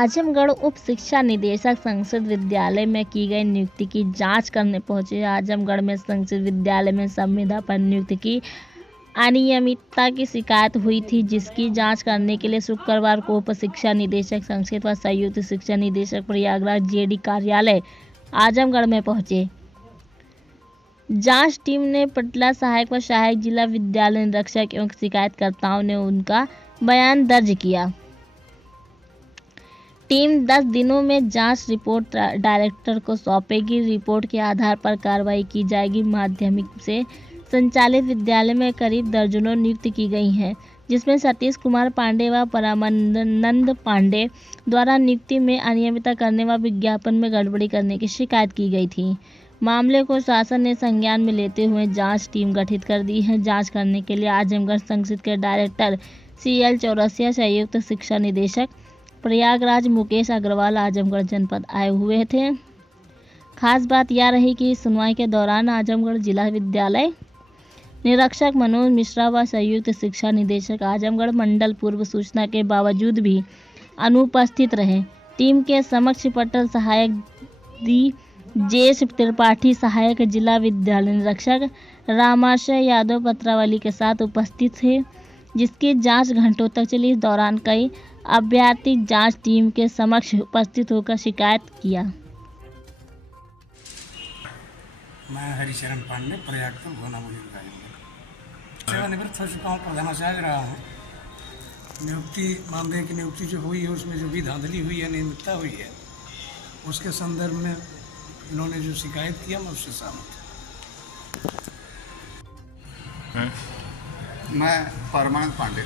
आजमगढ़ उप शिक्षा निदेशक संस्कृत विद्यालय में की गई नियुक्ति की जांच करने पहुंचे। आजमगढ़ में संस्कृत विद्यालय में संविदा पर नियुक्ति की अनियमितता की शिकायत हुई थी, जिसकी जांच करने के लिए शुक्रवार को उप शिक्षा निदेशक संस्कृत व संयुक्त शिक्षा निदेशक प्रयागराज जेडी कार्यालय आजमगढ़ में पहुंचे। जांच टीम ने पटला सहायक व सहायक जिला विद्यालय निरीक्षक एवं शिकायतकर्ताओं ने उनका बयान दर्ज किया। टीम 10 दिनों में जांच रिपोर्ट डायरेक्टर को सौंपेगी। रिपोर्ट के आधार पर कार्रवाई की जाएगी। माध्यमिक से संचालित विद्यालय में करीब दर्जनों नियुक्ति की गई हैं, जिसमें सतीश कुमार पांडे व परमानंद पांडे द्वारा नियुक्ति में अनियमितता करने व विज्ञापन में गड़बड़ी करने की शिकायत की गई थी। मामले को शासन ने संज्ञान में लेते हुए जांच टीम गठित कर दी है। जांच करने के लिए आजमगढ़ संस्कृत के डायरेक्टर CL चौरसिया, संयुक्त शिक्षा निदेशक प्रयागराज मुकेश अग्रवाल आजमगढ़ जनपद आए हुए थे। खास बात यह रही कि सुनवाई के दौरान आजमगढ़ जिला विद्यालय निरीक्षक मनोज मिश्रा व संयुक्त शिक्षा निदेशक आजमगढ़ मंडल पूर्व सूचना के बावजूद भी अनुपस्थित रहे। टीम के समक्ष पटल सहायक जेश त्रिपाठी, सहायक जिला विद्यालय निरीक्षक रामाशय यादव पत्रावली के साथ उपस्थित थे, जिसकी जांच घंटों तक चली। इस दौरान कई अभ्यर्थी जांच टीम के समक्ष उपस्थित होकर शिकायत किया। मैं हरिशरण पांडे, प्रयागपुर घोना सेवानिवृत्त हो चुका हूँ, प्रधानाचार्य रहा हूँ। नियुक्ति मामले की नियुक्ति जो हुई है उसमें जो भी धांधली हुई है, अनियमितता हुई है, उसके संदर्भ में इन्होंने जो शिकायत किया मैं उससे सहमत हूँ। मैं परमानंद पांडे,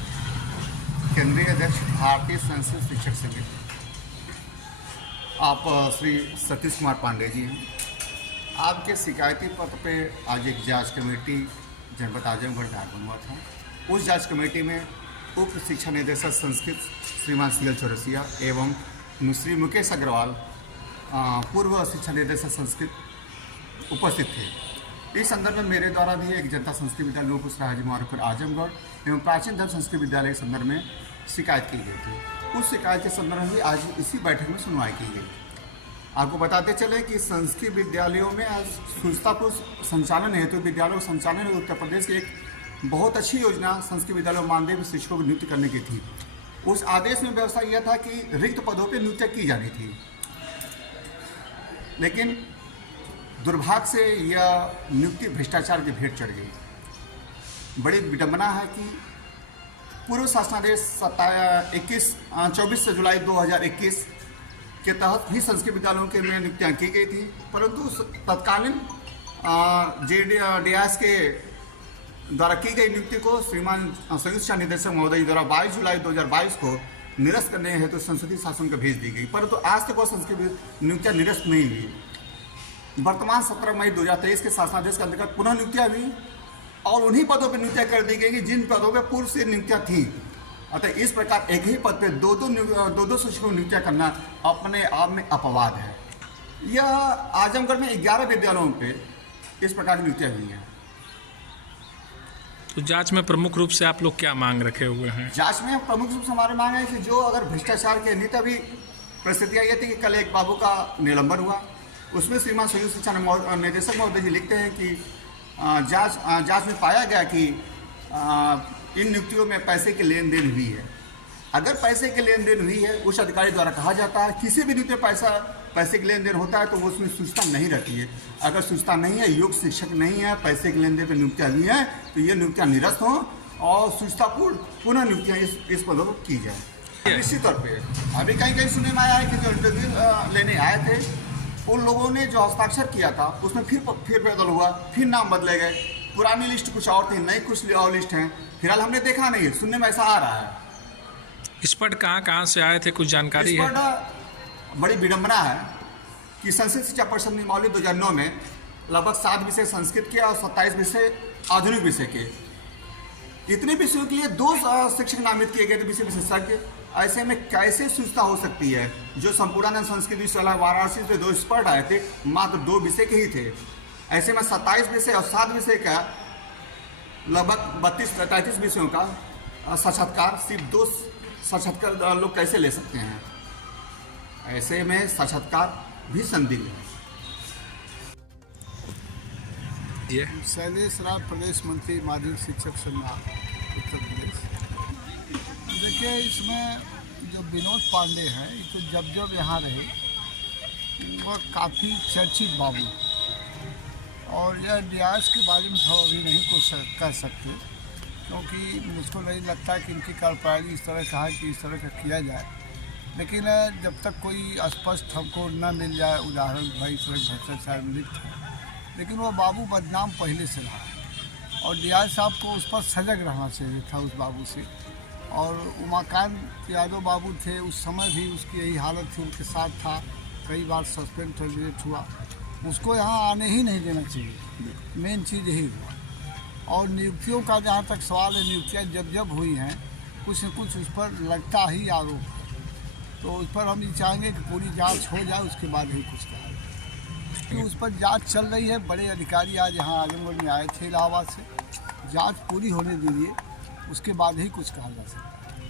केंद्रीय अध्यक्ष भारतीय संस्कृत शिक्षक समिति। आप श्री सतीश कुमार पांडे जी हैं। आपके शिकायती पत्र पे आज एक जांच कमेटी जनपद आजमगढ़ में आगमन हुआ था। उस जांच कमेटी में उप शिक्षा निदेशक संस्कृत श्रीमान CL चौरसिया एवं श्री मुकेश अग्रवाल, पूर्व शिक्षा निदेशक संस्कृत उपस्थित थे। इस संदर्भ में मेरे द्वारा भी एक जनता संस्कृत विद्यालय लोकपुर आजमगढ़ एवं प्राचीन धर्म संस्कृत विद्यालय के संदर्भ में शिकायत की गई थी। उस शिकायत के संदर्भ में आज इसी बैठक में सुनवाई की गई। आपको बताते चले कि संस्कृत विद्यालयों में आज सुस्तापूर्ण संचालन हेतु विद्यालयों के संचालन हेतु उत्तर प्रदेश की एक बहुत अच्छी योजना संस्कृत विद्यालयों में मानदेय शिक्षकों की नियुक्ति करने की थी। उस आदेश में व्यवस्था यह था कि रिक्त पदों पर नियुक्ति की जानी थी, लेकिन दुर्भाग्य से यह नियुक्ति भ्रष्टाचार की भेंट चढ़ गई। बड़ी विडंबना है कि पूर्व शासनादेश 24 जुलाई 2021 के तहत भी संस्कृत विद्यालयों के में नियुक्तियाँ की गई थी, परंतु तत्कालीन DIS के द्वारा की गई नियुक्ति को श्रीमान संयुक्त शिक्षा निदेशक महोदय द्वारा 22 जुलाई 2022 को निरस्त करने हेतु संसदीय शासन को भेज दी गई, परंतु आज तक वह संस्कृत नियुक्तियाँ निरस्त नहीं हुई। वर्तमान 17 मई 2023 के शासनादेश के अंतर्गत पुनः नियुक्तियाँ हुई और उन्हीं पदों पर नियुक्तियाँ कर दी गई कि जिन पदों पर पूर्व से नियुक्तियाँ थी। अतः इस प्रकार एक ही पद पे दो शिक्षकों की नियुक्तियाँ करना अपने आप में अपवाद है। यह आजमगढ़ में 11 विद्यालयों पे इस प्रकार की नियुक्तियाँ हुई हैं। तो जांच में प्रमुख रूप से आप लोग क्या मांग रखे हुए हैं? जांच में प्रमुख रूप से हमारी मांग है कि जो अगर भ्रष्टाचार के नहीं, तभी परिस्थितियाँ ये थी कि कल एक बाबू का निलंबन हुआ, उसमें श्रीमान संयुक्त शिक्षा निदेशक महोदय जी लिखते हैं कि जांच में पाया गया कि इन नियुक्तियों में पैसे की लेन देन हुई है। अगर पैसे की लेन देन हुई है, उस अधिकारी द्वारा कहा जाता है किसी भी नियुक्ति में पैसे की लेन देन होता है तो वो उसमें सूचना नहीं रहती है। अगर सूचना नहीं है, योग्य शिक्षक नहीं है, पैसे की लेन देन पर नियुक्तियाँ हुई हैं, तो ये नियुक्तियाँ निरस्त हों और सूचनापूर्ण पुनः नियुक्तियाँ इस पदों पर की जाए। निश्चित तौर पर अभी कहीं सुनने में आया है कि जो इंटरव्यू लेने आए थे उन लोगों ने जो हस्ताक्षर किया था उसमें फिर बदल हुआ, फिर नाम बदले गए। पुरानी लिस्ट कुछ और थी, नई कुछ और लिस्ट हैं। फिलहाल हमने देखा नहीं, सुनने में ऐसा आ रहा है। इस पर कहाँ से आए थे, कुछ जानकारी है? बड़ी विडंबना है कि संस्कृत शिक्षा परिषद नियमावली 2009 में लगभग 7 विषय संस्कृत के और 27 विषय आधुनिक विषय के, इतने विषयों के लिए 2 शिक्षक नामित किए गए थे विषय विशेषज्ञ। ऐसे में कैसे सूचना हो सकती है? जो संपूर्णानंद संस्कृत विश्वविद्यालय वाराणसी से 2 एक्सपर्ट आए थे, मात्र 2 विषय के ही थे। ऐसे में 27 विषय और 7 विषय का लगभग 32-33 विषयों का साक्षात्कार सिर्फ 2 साक्षात्कार लोग कैसे ले सकते हैं? ऐसे में साक्षात्कार भी संदिग्ध है। ये शैलेश राव, प्रदेश मंत्री माध्यमिक शिक्षक संघ उत्तर प्रदेश। देखिए, इसमें जो विनोद पांडे हैं, तो जब यहाँ रहे वह काफ़ी चर्चित बाबू, और यह न्यास के बारे में हम अभी नहीं कुछ कह सकते, क्योंकि मुझको नहीं लगता कि इनकी कार्यप्रणाली इस तरह का है कि इस तरह का किया जाए। लेकिन जब तक कोई स्पष्ट हमको न मिल जाए उदाहरण, भाई भ्रष्टाचार में लिप्त है, लेकिन वो बाबू बदनाम पहले से रहा है और डीआई साहब को उस पर सजग रहना चाहिए था उस बाबू से। और उमाकांत यादव बाबू थे, उस समय भी उसकी यही हालत थी, उनके साथ था, कई बार सस्पेंड टर्मिनेट हुआ, उसको यहाँ आने ही नहीं देना चाहिए। मेन चीज़ यही हुआ। और नियुक्तियों का जहाँ तक सवाल है, नियुक्तियाँ जब हुई हैं, कुछ न कुछ उस पर लगता ही आरोप है, तो उस पर हम ये चाहेंगे कि पूरी जांच हो जाए, उसके बाद ही कुछ कहा जाए। कि उस पर जांच चल रही है, बड़े अधिकारी आज यहाँ आजमगढ़ में आए थे इलाहाबाद से, जांच पूरी होने दीजिए, उसके बाद ही कुछ कहा जा सकता है।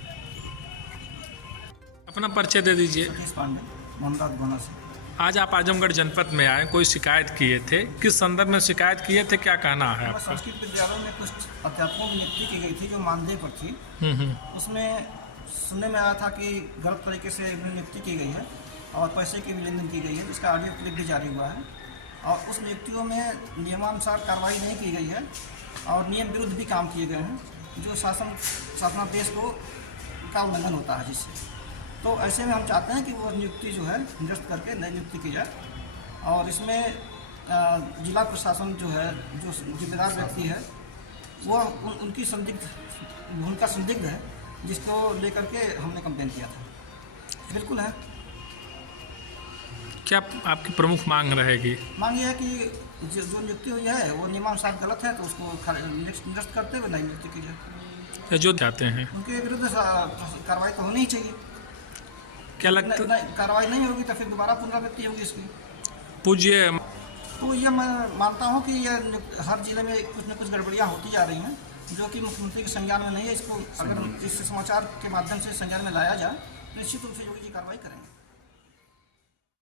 अपना परिचय दे दीजिए। Satish Pandey, Mohandas gonna say. आज आप आजमगढ़ जनपद में आए, कोई शिकायत किए थे, किस संदर्भ में शिकायत किए थे, क्या कहना है आपका? संस्कृत विद्यालयों में कुछ अध्यापकों की नियुक्ति की गई थी जो मानदेय पर थी। उसमें सुनने में आया था कि गलत तरीके से नियुक्ति की गई है और पैसे की भी लेन देन की गई है, जिसका ऑडियो क्लिप भी जारी हुआ है। और उस नियुक्तियों में नियमानुसार कार्रवाई नहीं की गई है और नियम विरुद्ध भी काम किए गए हैं, जो शासनादेश को का उल्लंघन होता है जिससे। तो ऐसे में हम चाहते हैं कि वो नियुक्ति जो है निरस्त करके नई नियुक्ति की जाए। और इसमें जिला प्रशासन जो है, जो जिम्मेदार व्यक्ति है, वो उनकी भूमिका संदिग्ध है, जिसको लेकर के हमने कंप्लेन किया था। बिल्कुल है। क्या आपकी प्रमुख मांग रहेगी? मांग ये है कि जो नियुक्ति हुई है वो नियमानुसार गलत है, तो उसको निरस्त करते हुए नई नियुक्ति की जाए। जो चाहते हैं उनके विरुद्ध कार्रवाई तो होनी ही चाहिए। क्या लगता? कार्रवाई नहीं होगी तो फिर दोबारा पुनरावृत्ति होगी इसकी। पूज्य, तो ये मैं मानता हूँ कि यह हर जिले में कुछ न कुछ गड़बड़ियाँ होती जा रही हैं, जो कि मुख्यमंत्री के संज्ञान में नहीं है। इसको अगर इस समाचार के माध्यम से संज्ञान में लाया जाए, निश्चित रूप से योगी जी कार्रवाई करेंगे।